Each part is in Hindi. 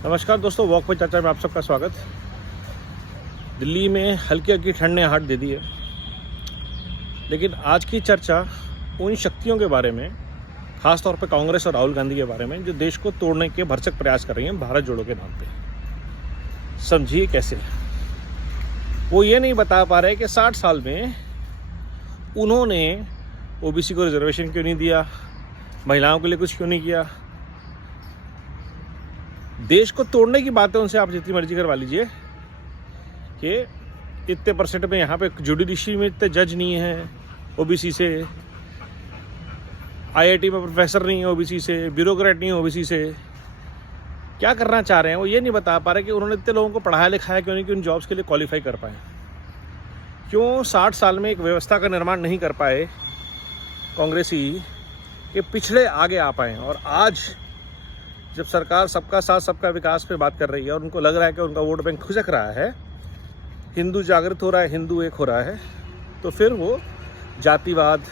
नमस्कार दोस्तों, वॉक पे चर्चा में आप सबका स्वागत। दिल्ली में हल्की हल्की ठंड ने हाथ दे दी है, लेकिन आज की चर्चा उन शक्तियों के बारे में, खास तौर पे कांग्रेस और राहुल गांधी के बारे में, जो देश को तोड़ने के भरसक प्रयास कर रही हैं भारत जोड़ो के नाम पे। समझिए कैसे। वो ये नहीं बता पा रहे कि 60 साल में उन्होंने ओबीसी को रिजर्वेशन क्यों नहीं दिया, महिलाओं के लिए कुछ क्यों नहीं किया। देश को तोड़ने की बातें उनसे आप जितनी मर्जी करवा लीजिए कि इतने परसेंट में यहाँ पे जुडिशरी में इतने जज नहीं हैं ओबीसी से, आईआईटी में प्रोफेसर नहीं है ओबीसी से, ब्यूरोक्रेट नहीं है ओबीसी से। क्या करना चाह रहे हैं वो ये नहीं बता पा रहे कि उन्होंने इतने लोगों को पढ़ाया लिखाया क्यों नहीं कि उन जॉब्स के लिए क्वालिफाई कर पाए। क्यों 60 साल में एक व्यवस्था का निर्माण नहीं कर पाए कांग्रेसी कि पिछड़े आगे आ पाएँ। और आज जब सरकार सबका साथ सबका विकास पे बात कर रही है और उनको लग रहा है कि उनका वोट बैंक खिसक रहा है, हिंदू जागृत हो रहा है, हिंदू एक हो रहा है, तो फिर वो जातिवाद,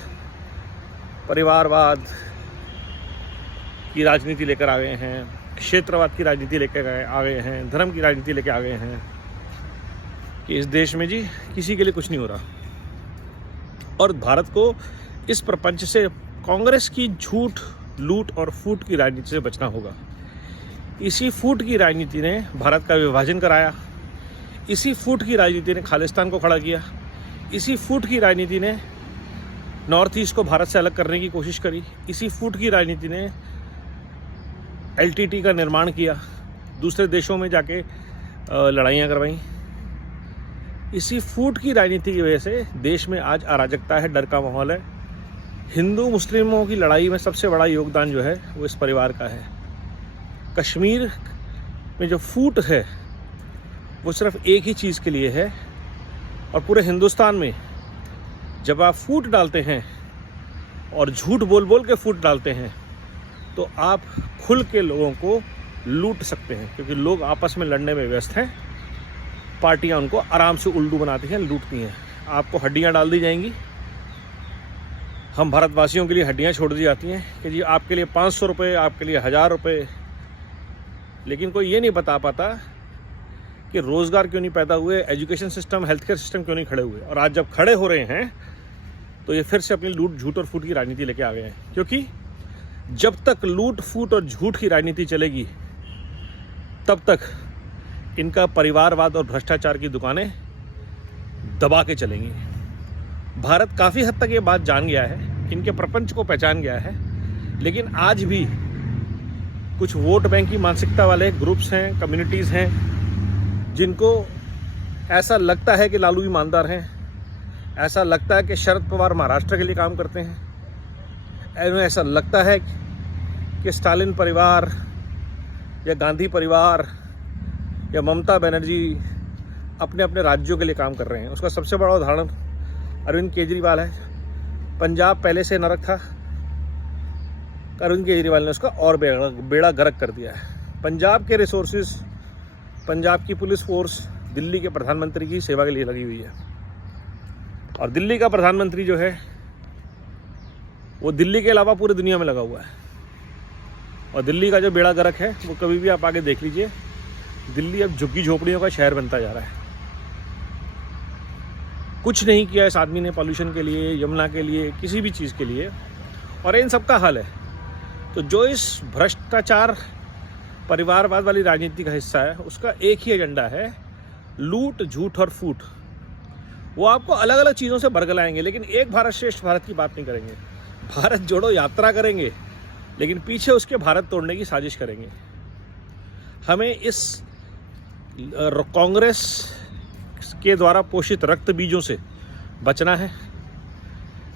परिवारवाद की राजनीति लेकर आ गए हैं, क्षेत्रवाद की राजनीति लेकर आ गए हैं, धर्म की राजनीति लेकर आ गए हैं कि इस देश में जी किसी के लिए कुछ नहीं हो रहा। और भारत को इस प्रपंच से कांग्रेस की झूठ, लूट और फूट की राजनीति से बचना होगा। इसी फूट की राजनीति ने भारत का विभाजन कराया, इसी फूट की राजनीति ने खालिस्तान को खड़ा किया, इसी फूट की राजनीति ने नॉर्थ ईस्ट को भारत से अलग करने की कोशिश करी, इसी फूट की राजनीति ने एलटीटी का निर्माण किया, दूसरे देशों में जाके लड़ाइयाँ करवाई। इसी फूट की राजनीति की वजह से देश में आज अराजकता है, डर का माहौल है। हिंदू मुस्लिमों की लड़ाई में सबसे बड़ा योगदान जो है वो इस परिवार का है। कश्मीर में जो फूट है वो सिर्फ एक ही चीज़ के लिए है, और पूरे हिंदुस्तान में जब आप फूट डालते हैं और झूठ बोल बोल के फूट डालते हैं तो आप खुल के लोगों को लूट सकते हैं, क्योंकि लोग आपस में लड़ने में व्यस्त हैं। पार्टियां उनको आराम से उल्लू बनाती हैं, लूटती हैं। आपको हड्डियां डाल दी जाएंगी, हम भारतवासियों के लिए हड्डियां छोड़ दी जाती हैं कि जी आपके लिए 500 रुपये, आपके लिए 1000 रुपये। लेकिन कोई ये नहीं बता पाता कि रोज़गार क्यों नहीं पैदा हुए, education system, health care system क्यों नहीं खड़े हुए। और आज जब खड़े हो रहे हैं तो ये फिर से अपनी लूट, झूठ और फूट की राजनीति लेके आ गए हैं। क्योंकि जब तक लूट, फूट और झूठ की राजनीति चलेगी तब तक इनका परिवारवाद और भ्रष्टाचार की दुकानें दबा के चलेंगी। भारत काफ़ी हद तक ये बात जान गया है, इनके प्रपंच को पहचान गया है, लेकिन आज भी कुछ वोट बैंक की मानसिकता वाले ग्रुप्स हैं, कम्युनिटीज़ हैं, जिनको ऐसा लगता है कि लालू ईमानदार हैं, ऐसा लगता है कि शरद पवार महाराष्ट्र के लिए काम करते हैं, ऐसा लगता है कि स्टालिन परिवार या गांधी परिवार या ममता बनर्जी अपने अपने राज्यों के लिए काम कर रहे हैं। उसका सबसे बड़ा उदाहरण अरविंद केजरीवाल है। पंजाब पहले से नरक था, अरविंद केजरीवाल ने उसका और बेड़ा गर्क कर दिया है। पंजाब के रिसोर्सेज, पंजाब की पुलिस फोर्स दिल्ली के प्रधानमंत्री की सेवा के लिए लगी हुई है। और दिल्ली का प्रधानमंत्री जो है वो दिल्ली के अलावा पूरी दुनिया में लगा हुआ है। और दिल्ली का जो बेड़ा गर्क है वो कभी भी आप आगे देख लीजिए, दिल्ली अब झुग्गी झोपड़ियों का शहर बनता जा रहा है। कुछ नहीं किया इस आदमी ने पॉल्यूशन के लिए, यमुना के लिए, किसी भी चीज़ के लिए, और इन सब का हल है। तो जो इस भ्रष्टाचार, परिवारवाद वाली राजनीति का हिस्सा है, उसका एक ही एजेंडा है, लूट, झूठ और फूट। वो आपको अलग अलग चीज़ों से बरगलाएंगे, लेकिन एक भारत श्रेष्ठ भारत की बात नहीं करेंगे। भारत जोड़ो यात्रा करेंगे, लेकिन पीछे उसके भारत तोड़ने की साजिश करेंगे। हमें इस कांग्रेस के द्वारा पोषित रक्त बीजों से बचना है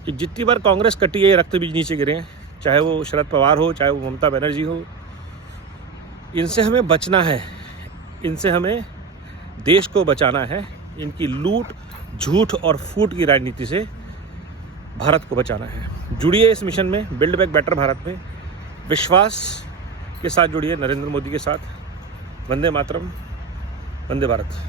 कि जितनी बार कांग्रेस कटी है ये रक्त बीज नीचे गिरे हैं, चाहे वो शरद पवार हो, चाहे वो ममता बनर्जी हो। इनसे हमें बचना है, इनसे हमें देश को बचाना है। इनकी लूट, झूठ और फूट की राजनीति से भारत को बचाना है। जुड़िए इस मिशन में, बिल्ड बैक बेटर भारत में। विश्वास के साथ जुड़िए नरेंद्र मोदी के साथ। वंदे मातरम, वंदे भारत।